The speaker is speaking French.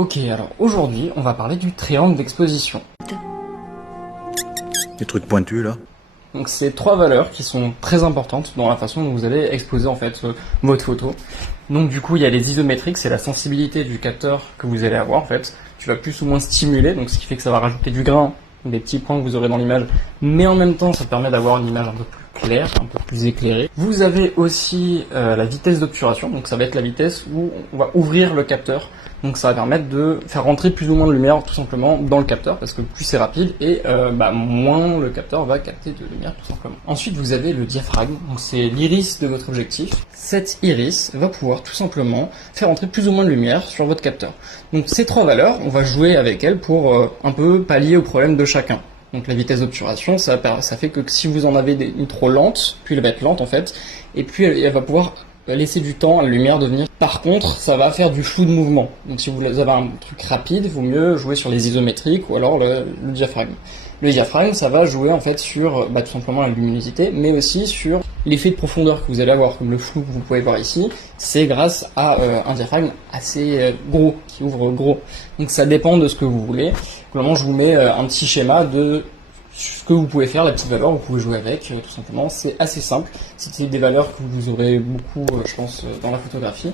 Ok, alors aujourd'hui, on va parler du triangle d'exposition. Des trucs pointus là. Donc c'est trois valeurs qui sont très importantes dans la façon dont vous allez exposer en fait votre photo. Donc du coup, il y a les isométriques, c'est la sensibilité du capteur que vous allez avoir en fait. Tu vas plus ou moins stimuler, donc ce qui fait que ça va rajouter du grain, des petits points que vous aurez dans l'image, mais en même temps, ça permet d'avoir une image un peu plus claire, un peu plus éclairée. Vous avez aussi la vitesse d'obturation, donc ça va être la vitesse où on va ouvrir le capteur. Donc ça va permettre de faire rentrer plus ou moins de lumière tout simplement dans le capteur, parce que plus c'est rapide et moins le capteur va capter de lumière tout simplement. Ensuite vous avez le diaphragme, donc c'est l'iris de votre objectif. Cet iris va pouvoir tout simplement faire rentrer plus ou moins de lumière sur votre capteur. Donc ces trois valeurs, on va jouer avec elles pour un peu pallier au problème de chacun. Donc la vitesse d'obturation, ça fait que si vous en avez une trop lente, puis elle va être lente en fait, et puis elle va pouvoir laisser du temps à la lumière de venir. Par contre, ça va faire du flou de mouvement. Donc si vous avez un truc rapide, il vaut mieux jouer sur les isométriques ou alors le diaphragme. Le diaphragme, ça va jouer en fait sur tout simplement la luminosité, mais aussi sur l'effet de profondeur que vous allez avoir, comme le flou que vous pouvez voir ici. C'est grâce à un diaphragme assez gros, qui ouvre gros. Donc ça dépend de ce que vous voulez. Globalement, je vous mets un petit schéma de ce que vous pouvez faire, la petite valeur, vous pouvez jouer avec, tout simplement. C'est assez simple. C'est des valeurs que vous aurez beaucoup, je pense, dans la photographie.